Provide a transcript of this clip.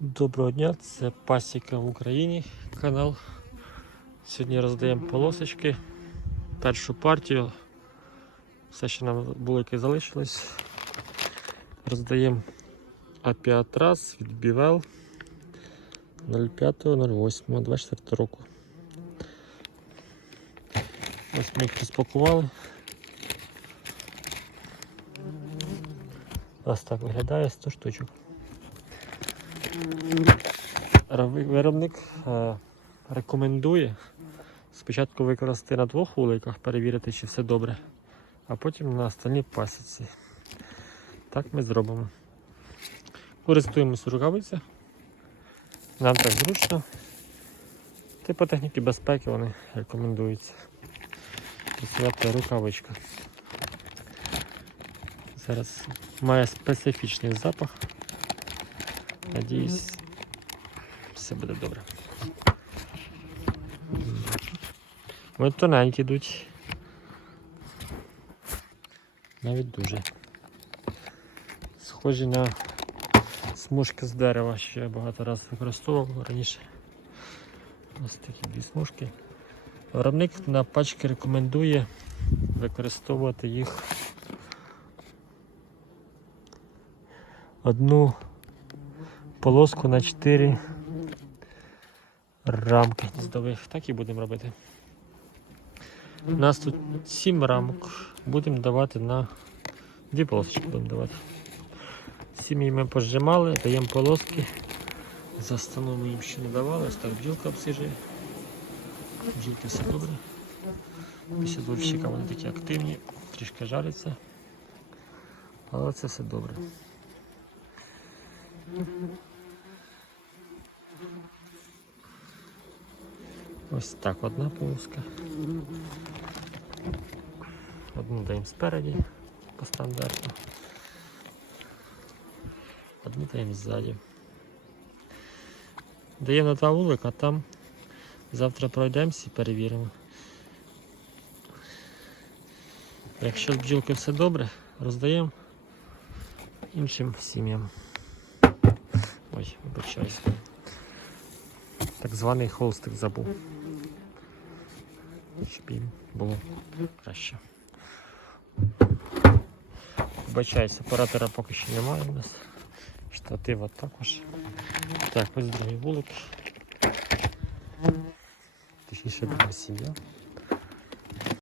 Доброго дня, це Пасіка в Україні канал. Сьогодні роздаємо полосочки. Першу партію. Все, що нам булики залишилось. Роздаємо апіатрас від Бівел 05.08.24 року. Ось ми їх розпакували. Ось так виглядає 100 штучок. Виробник е, рекомендує спочатку використати на двох вуликах, перевірити, чи все добре, а потім на остальній пасіці. Так ми зробимо. Користуємося рукавиця. Нам так зручно. По техніці безпеки вони рекомендуються. Присувати рукавичка. Зараз має специфічний запах. Надіюсь, все буде добре. Вони тоненькі йдуть. Навіть дуже. Схожі на смужки з дерева, що я багато разів використовував раніше. Ось такі дві смужки. Виробник на пачки рекомендує використовувати їх одну полоску на 4 рамки гніздових. Так і будемо робити. У нас тут 7 рамок. Будемо давати на дві полосочки будемо давати. Сім'ї ми пожимали, даємо полоски. За станом ми їм ще не давали, ось так бджілка обсижує. Бджілки все добре. Після дворщика вони такі активні, трішки жаряться. Але це все добре. Ось так одна полоска. Одну даємо спереді по стандарту. Одну даємо ззаді. Даємо на два вулика, там завтра пройдемося і перевіримо. Якщо бджілки все добре, роздаємо іншим сім'ям. Ой, вибачаюсь. Так званий холстик забув. Щоб їм було краще. Вибачаюсь, оператора поки що немає у нас. Штатива також. Так, ось другий вулик. Точніше друга сім'я.